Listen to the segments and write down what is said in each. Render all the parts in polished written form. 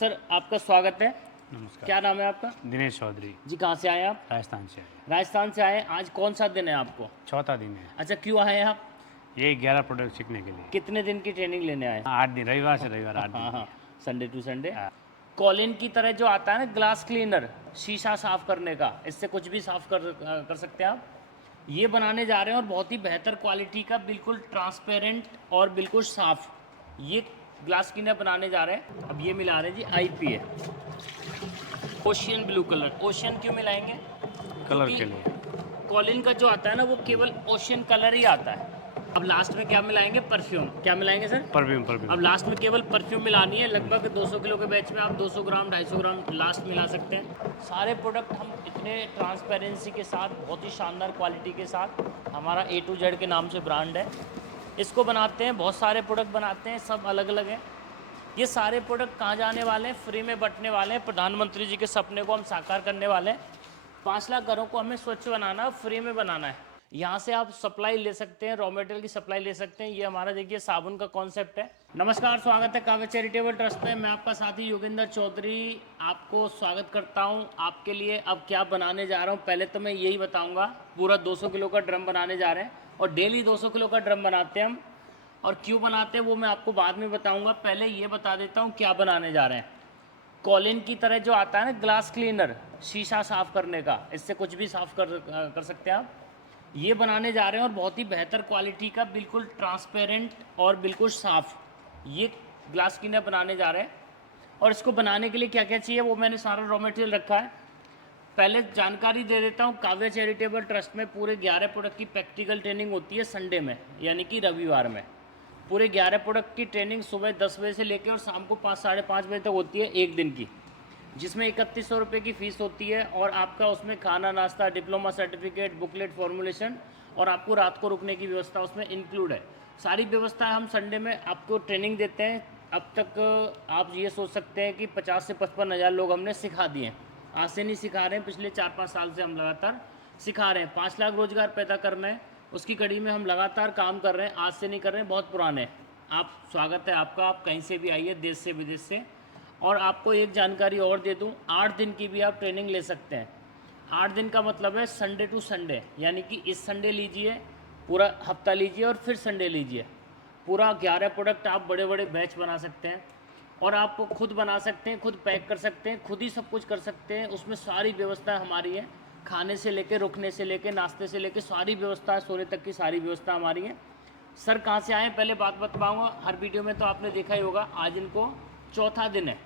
Sir आपका स्वागत है। नमस्कार। क्या नाम है आपका? दिनेश चौधरी। जी, कहाँ से आए आप? राजस्थान से आए। राजस्थान से आए। आज कौन सा दिन है आपको? चौथा दिन है। अच्छा, क्यों आए आप? ये 11 प्रोडक्ट सीखने के लिए। कितने दिन की ट्रेनिंग लेने आए? 8 दिन, रविवार से रविवार 8 दिन हाँ हाँ, की। Sunday to Sunday. हाँ। कॉलिन की तरह जो आता है ना, ग्लास क्लीनर, शीशा साफ करने का, इससे कुछ भी साफ कर सकते हैं आप। ये बनाने जा रहे हैं और बहुत ही बेहतर क्वालिटी का, बिल्कुल ट्रांसपेरेंट और बिल्कुल साफ ये ग्लास क्लीनर बनाने जा रहे हैं। अब ये मिला रहे हैं जी IPA ocean blue colour. Ocean क्यों मिलाएंगे? कलर क्योंकि के लिए। कॉलिन का जो आता है ना, वो केवल ओशियन कलर ही आता है। अब लास्ट में क्या मिलाएंगे? परफ्यूम। क्या मिलाएंगे सर? परफ्यूम अब परफ्यूम। लास्ट में केवल परफ्यूम मिलानी है। लगभग 200 किलो के बैच में आप 200 ग्राम 250 ग्राम लास्ट मिला सकते हैं। सारे प्रोडक्ट हम इतने ट्रांसपेरेंसी के साथ, बहुत ही शानदार क्वालिटी के साथ, हमारा A to Z के नाम से ब्रांड है, इसको बनाते हैं। बहुत सारे प्रोडक्ट बनाते हैं, सब अलग अलग हैं। ये सारे प्रोडक्ट कहाँ जाने वाले हैं? फ्री में बंटने वाले हैं। प्रधानमंत्री जी के सपने को हम साकार करने वाले हैं। 5 लाख घरों को हमें स्वच्छ बनाना है, फ्री में बनाना है। यहाँ से आप सप्लाई ले सकते हैं, रॉ मटेरियल की सप्लाई ले सकते हैं। ये हमारा देखिए साबुन का कॉन्सेप्ट है। नमस्कार, स्वागत है काव्य चैरिटेबल ट्रस्ट में। मैं आपका साथी योगेंद्र चौधरी आपको स्वागत करता हूँ। आपके लिए अब क्या बनाने जा रहा हूँ, पहले तो मैं यही बताऊँगा। पूरा 200 किलो का ड्रम बनाने जा रहे हैं और डेली 200 किलो का ड्रम बनाते हैं हम। और क्यों बनाते हैं वो मैं आपको बाद में बताऊँगा। पहले ये बता देता हूँ क्या बनाने जा रहे हैं। कॉलिन की तरह जो आता है ना, ग्लास क्लीनर, शीशा साफ करने का, इससे कुछ भी साफ कर सकते हैं आप। ये बनाने जा रहे हैं और बहुत ही बेहतर क्वालिटी का, बिल्कुल ट्रांसपेरेंट और बिल्कुल साफ ये ग्लास क्लीनर बनाने जा रहे हैं। और इसको बनाने के लिए क्या क्या चाहिए वो मैंने सारा रॉ मटेरियल रखा है। पहले जानकारी दे देता हूँ। काव्य चैरिटेबल ट्रस्ट में पूरे 11 प्रोडक्ट की प्रैक्टिकल ट्रेनिंग होती है संडे में, यानी कि रविवार में। पूरे 11 प्रोडक्ट की ट्रेनिंग सुबह 10 बजे से लेकर और शाम को 5 साढ़े 5 बजे तक होती है, एक दिन की, जिसमें 3100 रुपये की फ़ीस होती है। और आपका उसमें खाना, नाश्ता, डिप्लोमा सर्टिफिकेट, बुकलेट, फॉर्मुलेशन और आपको रात को रुकने की व्यवस्था उसमें इंक्लूड है। सारी व्यवस्था हम संडे में आपको ट्रेनिंग देते हैं। अब तक आप ये सोच सकते हैं कि 50 से 55 हज़ार लोग हमने सिखा दिए हैं। आज से नहीं सिखा रहे हैं, पिछले 4-5 साल से हम लगातार सिखा रहे हैं। 5 लाख रोजगार पैदा करना है, उसकी कड़ी में हम लगातार काम कर रहे हैं। आज से नहीं कर रहे हैं, बहुत पुराने। आप स्वागत है आपका, आप कहीं से भी आइए, देश से विदेश से। और आपको एक जानकारी और दे दूं, 8 दिन की भी आप ट्रेनिंग ले सकते हैं। 8 दिन का मतलब है संडे टू संडे, यानी कि इस संडे लीजिए, पूरा हफ्ता लीजिए और फिर संडे लीजिए। पूरा 11 प्रोडक्ट आप बड़े बड़े बैच बना सकते हैं और आप खुद बना सकते हैं, खुद पैक कर सकते हैं, खुद ही सब कुछ कर सकते हैं। उसमें सारी व्यवस्था हमारी है, खाने से लेके, रुकने से लेके, नाश्ते से लेके, सारी व्यवस्था, सोने तक की सारी व्यवस्था हमारी है। सर कहाँ से आए पहले बात बताऊँगा। हर वीडियो में तो आपने देखा ही होगा। आज इनको चौथा दिन है।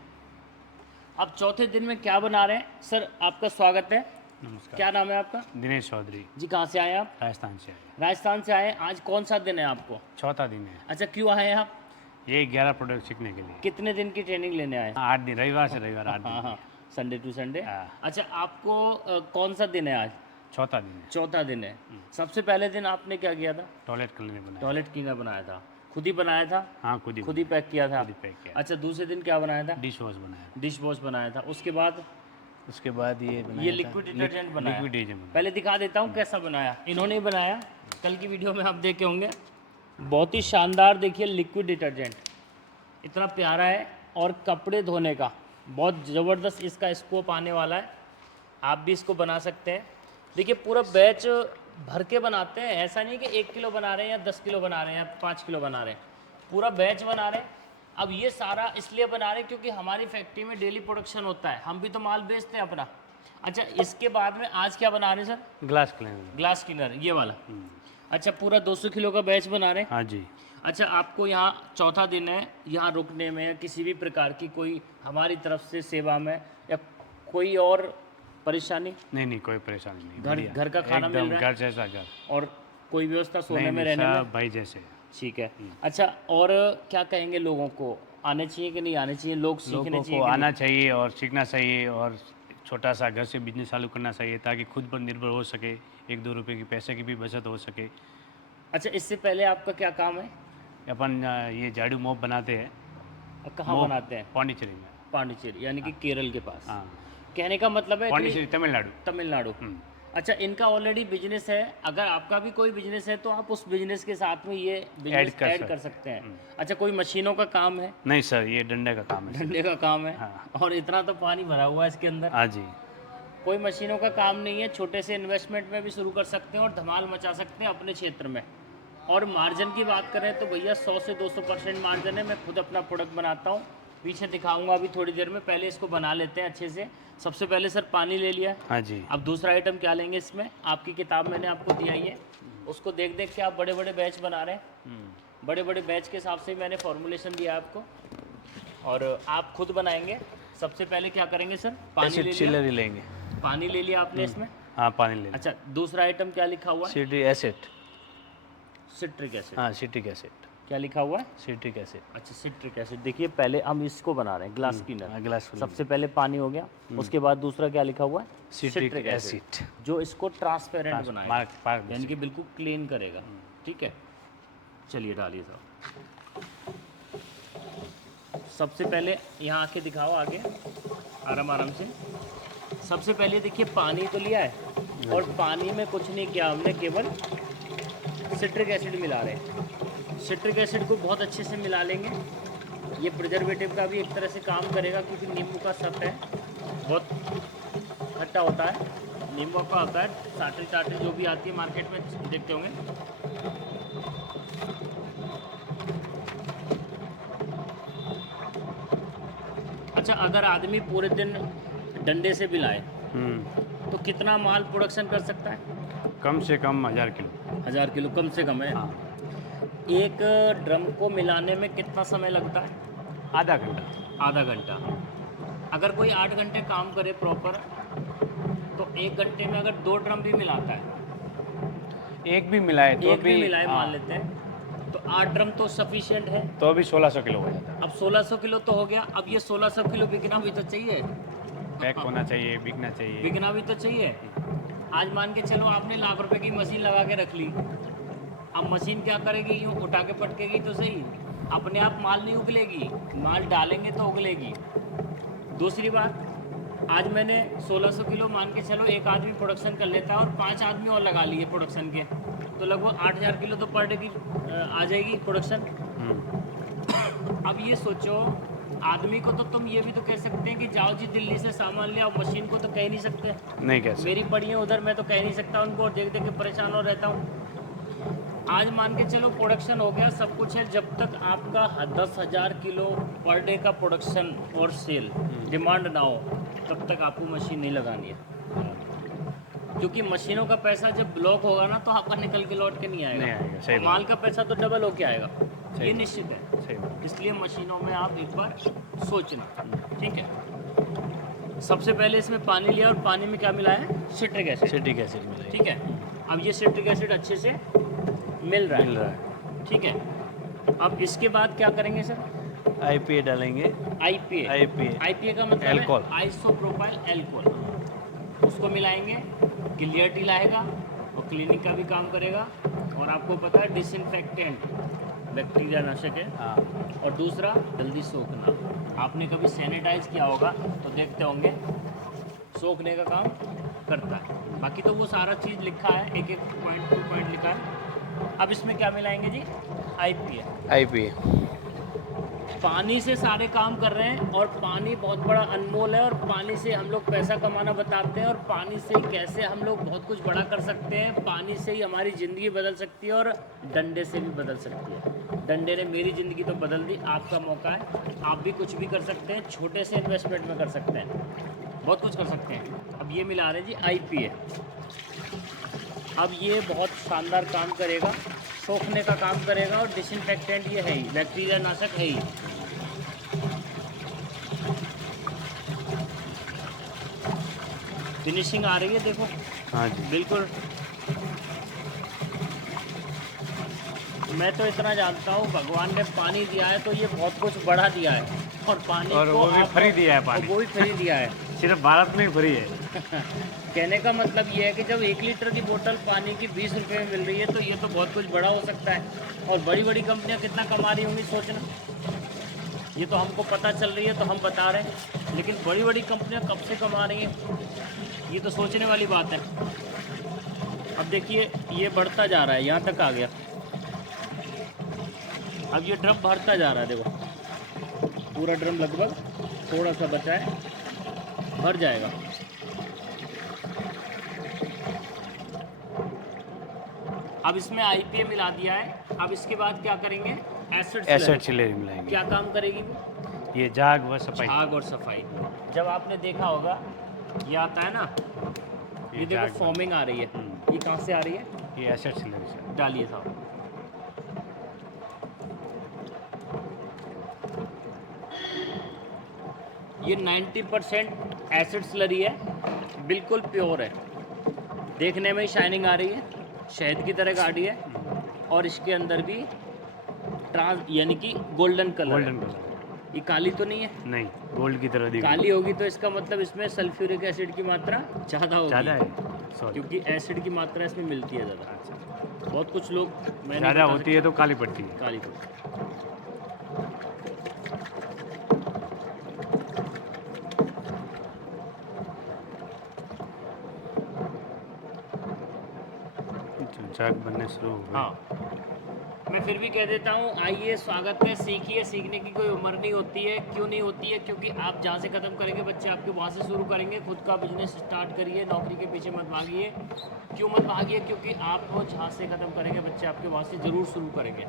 अब चौथे दिन में क्या बना रहे हैं? सर आपका स्वागत है। नमस्कार। क्या नाम है आपका? दिनेश चौधरी। जी, कहाँ से आए आप? राजस्थान से आए। राजस्थान से आए। आज कौन सा दिन है आपको? चौथा दिन है। अच्छा, क्यों आए आप? ये 11 प्रोडक्ट सीखने के लिए। कितने दिन की ट्रेनिंग लेने आए? 8 दिन, रविवार से रविवार 8 हाँ दिन हाँ, संडे टू संडे। हाँ। अच्छा, आपको कौन सा दिन है आज? की। चौथा दिन है। चौथा दिन है। सबसे पहले दिन आपने क्या किया था? टॉयलेट क्लीनर बनाया। टॉयलेट क्लीनर बनाया था। खुद ही बनाया था? हाँ, खुद ही खुद ही पैक किया था? खुद ही पैक किया। अच्छा, दूसरे दिन क्या बनाया था? डिश वॉश बनाया। डिश वॉश बनाया था। उसके बाद उसके बाद ये बनाया ये था। लिक्विड डिटर्जेंट बनाया। लिक्विड डिटर्जेंट बनाया। पहले दिखा देता हूँ कैसा बनाया। इन्होंने ही बनाया, कल की वीडियो में आप देखे होंगे। बहुत ही शानदार, देखिए लिक्विड डिटर्जेंट इतना प्यारा है। और कपड़े धोने का बहुत ज़बरदस्त इसका स्कोप आने वाला है। आप भी इसको बना सकते हैं। देखिए पूरा बैच भर के बनाते हैं, ऐसा नहीं कि 1 किलो बना रहे हैं या 10 किलो बना रहे हैं या 5 किलो बना रहे हैं, पूरा बैच बना रहे हैं। अब ये सारा इसलिए बना रहे हैं क्योंकि हमारी फैक्ट्री में डेली प्रोडक्शन होता है, हम भी तो माल बेचते हैं अपना। अच्छा, इसके बाद में आज क्या बना रहे हैं sir? Glass cleaner. Glass cleaner, ये वाला। अच्छा, पूरा 200 किलो का बैच बना रहे हैं। हाँ जी। अच्छा, आपको यहाँ चौथा दिन है, यहाँ रुकने में किसी भी प्रकार की कोई हमारी तरफ से सेवा में या कोई और परेशानी? नहीं, कोई परेशानी नहीं। घर घर का खाना मिल रहा है घर जैसा घर। और कोई व्यवस्था सोने नहीं, में, रहने में? सब भाई जैसे। ठीक है। अच्छा, और क्या कहेंगे लोगों को, आने चाहिए कि नहीं आने चाहिए? लोग सीखने लोगों चाहिए को कि आना चाहिए और सीखना चाहिए और छोटा सा घर से बिजनेस चालू करना चाहिए ताकि खुद पर निर्भर हो सके, 1-2 रुपए की पैसे की भी बचत हो सके। अच्छा, इससे पहले आपका क्या काम है? अपन ये झाड़ू मोप बनाते हैं। और कहाँ मोप बनाते हैं? पौंडीचेरी में। पांडिचेरी, यानी कि केरल के पास। हाँ, कहने का मतलब है कि पौंडीचेरी तमिलनाडु। तमिलनाडु। अच्छा, इनका ऑलरेडी बिजनेस है, अगर आपका भी कोई बिजनेस है तो आप उस बिजनेस के साथ में ये बिजनेस ऐड कर सकते हैं। अच्छा, कोई मशीनों का काम है? नहीं सर, ये डंडे का काम है। डंडे का काम है। हाँ। और इतना तो पानी भरा हुआ है इसके अंदर। हाँ जी। कोई मशीनों का काम नहीं है, छोटे से इन्वेस्टमेंट में भी शुरू कर सकते हैं और धमाल मचा सकते हैं अपने क्षेत्र में। और मार्जिन की बात करें तो भैया 100 से 200% मार्जिन है। मैं खुद अपना प्रोडक्ट बनाता हूँ, पीछे दिखाऊंगा अभी थोड़ी देर में। पहले इसको बना लेते हैं अच्छे से। सबसे पहले सर पानी ले लिया। हाँ जी। अब दूसरा आइटम क्या लेंगे इसमें, आपकी किताब मैंने आपको दिया ही है, उसको देख देख के आप बड़े बड़े बैच बना रहे हैं। बड़े बड़े बैच के हिसाब से मैंने फॉर्मुलेशन दिया आपको और आप खुद बनाएंगे। सबसे पहले क्या करेंगे सर, पानी ले लिया। चिलर ही लेंगे। पानी ले लिया आपने इसमें। हाँ, पानी ले। अच्छा, दूसरा आइटम क्या लिखा हुआ है? Citric acid. Citric acid. हाँ, सिट्रिक एसिड। क्या लिखा हुआ है? Citric acid. अच्छा, सिट्रिक एसिड। देखिए पहले हम इसको बना रहे हैं, ग्लास हाँ, क्लीनर। ग्लास सबसे पहले पानी हो गया, उसके बाद दूसरा क्या लिखा हुआ है? सिट्रिक एसिड, जो इसको ट्रांसपेरेंट बनाएगा, यानी कि बिल्कुल क्लीन करेगा। ठीक है, चलिए डालिए साहब। सबसे पहले यहाँ आके दिखाओ, आगे आराम आराम से। सबसे पहले देखिए पानी तो लिया है और पानी में कुछ नहीं किया हमने, केवल सिट्रिक एसिड मिला रहे हैं। सिट्रिक एसिड को बहुत अच्छे से मिला लेंगे। ये प्रिजर्वेटिव का भी एक तरह से काम करेगा, क्योंकि नींबू का सट है, बहुत खट्टा होता है, नींबू का होता है, साटरी टाटरी जो भी आती है मार्केट में देखते होंगे। अच्छा, अगर आदमी पूरे दिन डंडे से बिलाए तो कितना माल प्रोडक्शन कर सकता है? कम से कम 1000 किलो। 1000 किलो कम से कम है। हाँ। एक ड्रम को मिलाने में कितना समय लगता है? आधा घंटा। आधा घंटा। अगर कोई 8 घंटे काम करे प्रॉपर, तो 1 घंटे में अगर 2 ड्रम भी मिलाता है, एक भी मिलाए तो एक भी मिलाए हाँ, मान लेते हैं, तो 8 ड्रम तो सफिशिएंट है। तो अभी 1600 किलो हो जाता है। अब 1600 किलो तो हो गया। अब ये 1600 किलो बिकना भी तो चाहिए, पैक होना चाहिए, बिकना चाहिए। बिकना भी तो चाहिए। आज मान के चलो आपने लाख रुपए की मशीन लगा के रख ली, अब मशीन क्या करेगी, यूँ उठा के पटकेगी तो सही, अपने आप माल नहीं उगलेगी, माल डालेंगे तो उगलेगी। दूसरी बात, आज मैंने 1600 किलो मान के चलो एक आदमी प्रोडक्शन कर लेता है और 5 आदमी और लगा लिए प्रोडक्शन के, तो लगभग 8000 किलो तो पर डे की आ जाएगी प्रोडक्शन। अब ये सोचो, आदमी को तो तुम ये भी तो कह सकते हैं कि जाओ जी दिल्ली से सामान ले आओ, मशीन को तो कह नहीं सकते। नहीं कैसे। मेरी पड़ी है उधर, मैं तो कह नहीं सकता उनको, और देख देख के परेशान हो रहता हूँ। आज मान के चलो प्रोडक्शन हो गया, सब कुछ है, जब तक आपका 10,000 किलो पर डे का प्रोडक्शन और सेल डिमांड ना हो, तब तक आपको मशीन नहीं लगानी है। क्योंकि मशीनों का पैसा जब ब्लॉक होगा ना, तो आपका निकल के लौट के नहीं नहीं आएगा। आएगा, सही बात। माल का पैसा तो डबल होके आएगा, सही ये बात। निश्चित है। सही बात। इसलिए मशीनों में आप एक बार सोचना। ठीक है, सबसे पहले इसमें पानी लिया और पानी में क्या मिलाया है? Citric acid. सिट्रिक एसिड मिलाइए। ठीक है, अब ये सिट्रिक एसिड अच्छे से मिल रहा है। ठीक है, अब इसके बाद क्या करेंगे सर? IPA डालेंगे। आईपीए का मतलब एल्कोहल। है आइसोप्रोपाइल एल्कोहल। उसको मिलाएंगे, क्लियरिटी लाएगा और क्लीनिंग का भी काम करेगा। और आपको पता है डिसइंफेक्टेंट, बैक्टीरिया नाशक है। हाँ। और दूसरा जल्दी सोखना। आपने कभी सैनिटाइज किया होगा तो देखते होंगे, सोखने का काम करता है। बाकी तो वो सारा चीज़ लिखा है, एक एक पॉइंट टू पॉइंट लिखा है। अब इसमें क्या मिलाएंगे जी? IPA। पानी से सारे काम कर रहे हैं और पानी बहुत बड़ा अनमोल है, और पानी से हम लोग पैसा कमाना बताते हैं, और पानी से कैसे हम लोग बहुत कुछ बड़ा कर सकते हैं। पानी से ही हमारी ज़िंदगी बदल सकती है और डंडे से भी बदल सकती है। डंडे ने मेरी ज़िंदगी तो बदल दी, आपका मौका है, आप भी कुछ भी कर सकते हैं, छोटे से इन्वेस्टमेंट में कर सकते हैं, बहुत कुछ कर सकते हैं। अब ये मिला रहे हैं जी IPA। अब ये बहुत शानदार काम करेगा, सोखने का काम करेगा, और डिसइंफेक्टेंट ये है ही, बैक्टीरिया नाशक है ही। फिनिशिंग आ रही है देखो। हाँ जी। बिल्कुल। मैं तो इतना जानता हूँ, भगवान ने पानी दिया है तो ये बहुत कुछ बढ़ा दिया है, और पानी और को वो भी आप- फ्री दिया है पानी। और वो भी फ्री दिया है। सिर्फ भारत में ही फ्री है। कहने का मतलब ये है कि जब 1 लीटर की बोतल पानी की 20 रुपये में मिल रही है, तो ये तो बहुत कुछ बड़ा हो सकता है। और बड़ी बड़ी कंपनियां कितना कमा रही होंगी सोचना। ये तो हमको पता चल रही है तो हम बता रहे हैं, लेकिन बड़ी बड़ी कंपनियां कब से कमा रही हैं ये तो सोचने वाली बात है। अब देखिए ये बढ़ता जा रहा है, यहाँ तक आ गया। अब ये ड्रम भरता जा रहा है, देखो पूरा ड्रम लगभग, थोड़ा सा बचा है, भर जाएगा। अब इसमें आईपीए मिला दिया है। अब इसके बाद क्या करेंगे, एसिड एसिड स्लरी। स्लरी मिलाएंगे। क्या काम करेगी वो, ये झाग व सफाई। झाग और सफाई। जब आपने देखा होगा ये आता है ना, ये देखो झाग फॉर्मिंग आ रही है, ये कहाँ से आ रही है, ये एसिड स्लरी से। डालिए साहब। ये 90% एसिड स्लरी है, बिल्कुल प्योर है, देखने में शाइनिंग आ रही है, शहद की तरह गाढ़ी है, और इसके अंदर भी ट्रांस यानी कि गोल्डन कलर है। Golden colour. ये काली तो नहीं है, नहीं, गोल्ड की तरह दिख रही काली होगी तो इसका मतलब इसमें सल्फ्यूरिक एसिड की मात्रा ज़्यादा होगी। ज़्यादा है, सॉरी। क्योंकि एसिड की मात्रा इसमें मिलती है ज़्यादा। अच्छा, बहुत कुछ लोग मैं नहीं ज़्यादा बता होती है तो काली पड़ती है। सकता, काली पड़ती है। झाग बनने शुरू हो गए। हाँ, मैं फिर भी कह देता हूँ, आइए, स्वागत है, सीखिए। सीखने की कोई उम्र नहीं होती है। क्यों नहीं होती है, क्योंकि आप जहाँ से ख़त्म करेंगे बच्चे आपके वहाँ से शुरू करेंगे। खुद का बिजनेस स्टार्ट करिए, नौकरी के पीछे मत भागिए। क्यों मत भागिए, क्योंकि आप जहाँ से ख़त्म करेंगे बच्चे आपके वहाँ से ज़रूर शुरू करेंगे।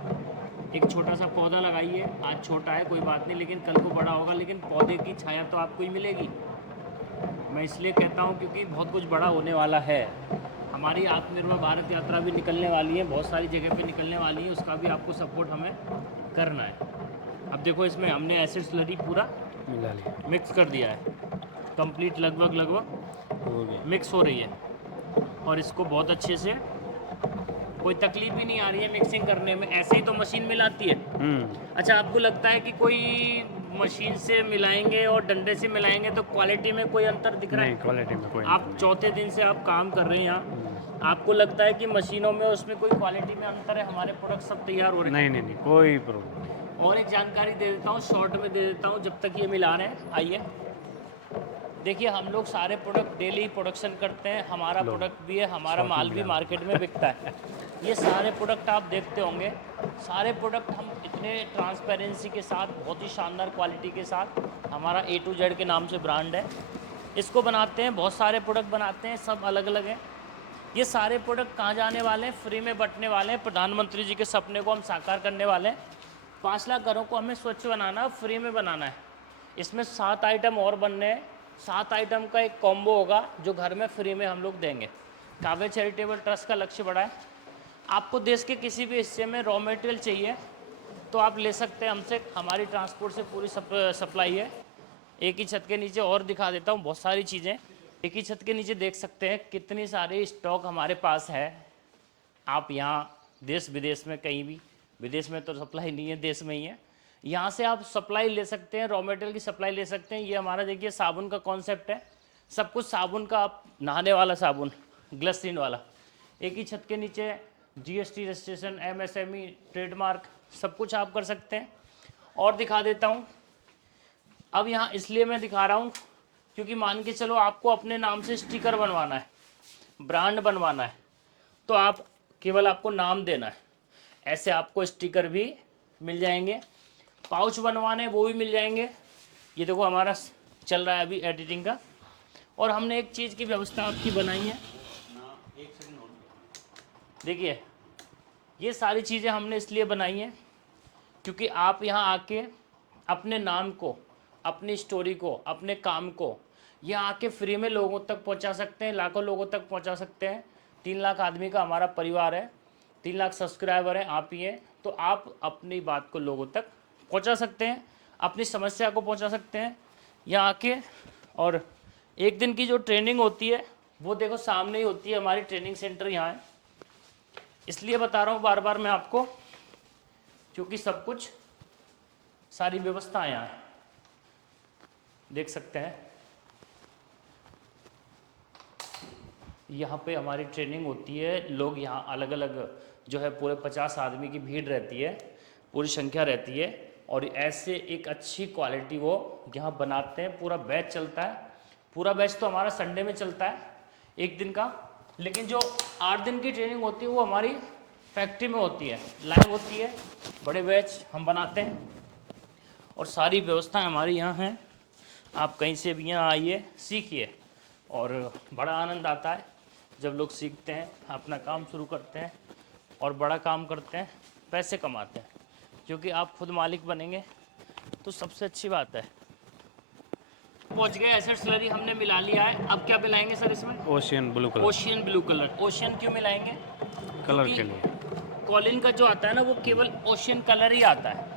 एक छोटा सा पौधा लगाइए, आज छोटा है कोई बात नहीं, लेकिन कल को बड़ा होगा, लेकिन पौधे की छाया तो आपको ही मिलेगी। मैं इसलिए कहता हूँ क्योंकि बहुत कुछ बड़ा होने वाला है। हमारी आत्मनिर्भर भारत यात्रा भी निकलने वाली है, बहुत सारी जगह पे निकलने वाली है, उसका भी आपको सपोर्ट हमें करना है। अब देखो इसमें हमने एसिड स्लरी पूरा मिला लिया, मिक्स कर दिया है, कंप्लीट लगभग हो गया। मिक्स हो रही है, और इसको बहुत अच्छे से, कोई तकलीफ भी नहीं आ रही है मिक्सिंग करने में, ऐसे ही तो मशीन मिलाती है। अच्छा, आपको लगता है कि कोई मशीन से मिलाएंगे और डंडे से मिलाएंगे तो क्वालिटी में कोई अंतर दिख रहा है? नहीं, क्वालिटी में कोई आप अंतर नहीं। चौथे दिन से आप काम कर रहे हैं यहाँ, आपको लगता है कि मशीनों में उसमें कोई क्वालिटी में अंतर है? हमारे प्रोडक्ट सब तैयार हो रहे हैं। नहीं नहीं नहीं, कोई प्रॉब्लम नहीं। और एक जानकारी दे देता हूँ, शॉर्ट में दे देता हूँ जब तक ये मिला रहे हैं। आइए देखिए, हम लोग सारे प्रोडक्ट डेली प्रोडक्शन करते हैं, हमारा लो, प्रोडक्ट भी है, हमारा शॉर्ट माल में भी मिला। मार्केट में बिकता है। ये सारे प्रोडक्ट आप देखते होंगे, सारे प्रोडक्ट हम इतने ट्रांसपेरेंसी के साथ, बहुत ही शानदार क्वालिटी के साथ, हमारा A to Z के नाम से ब्रांड है, इसको बनाते हैं। बहुत सारे प्रोडक्ट बनाते हैं, सब अलग अलग हैं। ये सारे प्रोडक्ट कहाँ जाने वाले हैं? फ्री में बंटने वाले हैं। प्रधानमंत्री जी के सपने को हम साकार करने वाले हैं। 5 लाख घरों को हमें स्वच्छ बनाना, फ्री में बनाना है। इसमें 7 आइटम और बनने हैं। 7 आइटम का एक कॉम्बो होगा जो घर में फ्री में हम लोग देंगे। काव्य चैरिटेबल ट्रस्ट का लक्ष्य बड़ा है। आपको देश के किसी भी हिस्से में रॉ मटेरियल चाहिए तो आप ले सकते हैं हमसे, हमारी ट्रांसपोर्ट से पूरी सप्लाई है। एक ही छत के नीचे और दिखा देता हूँ बहुत सारी चीज़ें। एक ही छत के नीचे देख सकते हैं कितनी सारी स्टॉक हमारे पास है। आप यहाँ देश विदेश में कहीं भी, विदेश में तो सप्लाई नहीं है, देश में ही है, यहाँ से आप सप्लाई ले सकते हैं, रॉ मटेरियल की सप्लाई ले सकते हैं। ये हमारा देखिए साबुन का कॉन्सेप्ट है, सब कुछ साबुन का, आप नहाने वाला साबुन, ग्लिसरीन वाला। एक ही छत के नीचे GST रजिस्ट्रेशन, MSME, ट्रेडमार्क, सब कुछ आप कर सकते हैं। और दिखा देता हूँ, अब यहाँ इसलिए मैं दिखा रहा हूँ क्योंकि मान के चलो आपको अपने नाम से स्टिकर बनवाना है, ब्रांड बनवाना है, तो आप केवल आपको नाम देना है, ऐसे आपको स्टिकर भी मिल जाएंगे। पाउच बनवाने वो भी मिल जाएंगे। ये देखो हमारा चल रहा है अभी एडिटिंग का, और हमने एक चीज़ की व्यवस्था आपकी बनाई है। देखिए, ये सारी चीज़ें हमने इसलिए बनाई हैं क्योंकि आप यहाँ आके अपने नाम को, अपनी स्टोरी को, अपने काम को यहाँ आके फ्री में लोगों तक पहुँचा सकते हैं, लाखों लोगों तक पहुँचा सकते हैं। 3 लाख आदमी का हमारा परिवार है, 3 लाख सब्सक्राइबर हैं, आप ही हैं, तो आप अपनी बात को लोगों तक पहुँचा सकते हैं, अपनी समस्या को पहुँचा सकते हैं यहाँ आके। और एक दिन की जो ट्रेनिंग होती है वो देखो सामने ही होती है, हमारी ट्रेनिंग सेंटर यहाँ है। इसलिए बता रहा हूँ बार बार मैं आपको, क्योंकि सब कुछ, सारी व्यवस्था यहाँ है, देख सकते हैं। यहाँ पे हमारी ट्रेनिंग होती है, लोग यहाँ अलग अलग जो है पूरे 50 आदमी की भीड़ रहती है, पूरी संख्या रहती है, और ऐसे एक अच्छी क्वालिटी वो यहाँ बनाते हैं। पूरा बैच चलता है, पूरा बैच तो हमारा संडे में चलता है, एक दिन का, लेकिन जो 8 दिन की ट्रेनिंग होती है वो हमारी फैक्ट्री में होती है, लाइव होती है, बड़े बैच हम बनाते हैं और सारी व्यवस्थाएं हमारी यहाँ हैं। आप कहीं से भी यहाँ आइए, सीखिए, और बड़ा आनंद आता है जब लोग सीखते हैं, अपना काम शुरू करते हैं और बड़ा काम करते हैं, पैसे कमाते हैं, क्योंकि आप खुद मालिक बनेंगे तो सबसे अच्छी बात है। पहुँच गए, एसिड स्लरी हमने मिला लिया है। अब क्या मिलाएंगे सर इसमें? Ocean blue colour, ocean blue colour. Ocean क्यों मिलाएंगे? कलर के लिए। कॉलिन का जो आता है ना वो केवल ओशियन कलर ही आता है।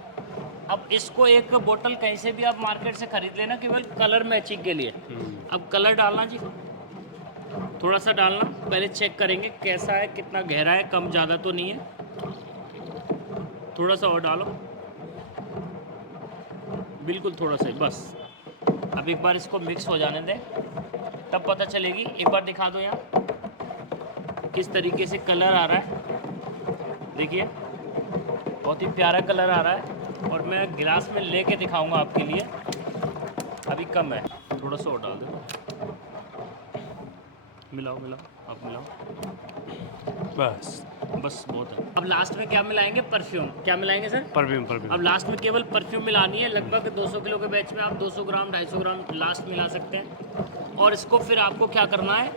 अब इसको एक बोतल कहीं से भी आप मार्केट से खरीद लेना केवल कलर मैचिंग के लिए। अब कलर डालना जी, थोड़ा सा डालना, पहले चेक करेंगे कैसा है, कितना गहरा है, कम ज़्यादा तो नहीं है। थोड़ा सा और डालो, बिल्कुल थोड़ा सा ही बस। अब एक बार इसको मिक्स हो जाने दें, तब पता चलेगी। एक बार दिखा दो यहाँ किस तरीके से कलर आ रहा है, देखिए बहुत ही प्यारा कलर आ रहा है। और मैं गिलास में लेके दिखाऊंगा आपके लिए। अभी कम है, थोड़ा सा और डाल दो, मिलाओ मिलाओ, आप मिलाओ, बस बस बहुत है। अब लास्ट में क्या मिलाएंगे? परफ्यूम। क्या मिलाएंगे सर? Perfume, perfume. अब लास्ट में केवल परफ्यूम मिलानी है। लगभग 200 किलो के बैच में आप 200 ग्राम 250 ग्राम लास्ट मिला सकते हैं। और इसको फिर आपको क्या करना है,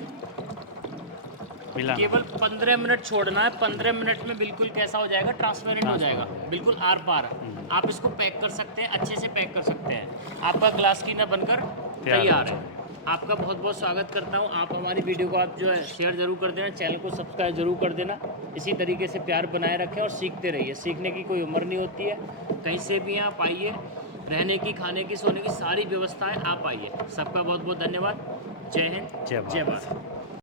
मिलाना। केवल 15 मिनट छोड़ना है। 15 मिनट में बिल्कुल कैसा हो जाएगा, ट्रांसपेरेंट हो जाएगा, बिल्कुल आर पार। आप इसको पैक कर सकते हैं, अच्छे से पैक कर सकते हैं। आपका ग्लास की ना बनकर तैयार है। आपका बहुत बहुत स्वागत करता हूँ। आप हमारी वीडियो को आप जो है शेयर ज़रूर कर देना, चैनल को सब्सक्राइब ज़रूर कर देना। इसी तरीके से प्यार बनाए रखें और सीखते रहिए। सीखने की कोई उम्र नहीं होती है, कहीं से भी आप आइए, रहने की, खाने की, सोने की सारी व्यवस्थाएं आप आइए। सबका बहुत बहुत धन्यवाद। जय हिंद, जय भारत।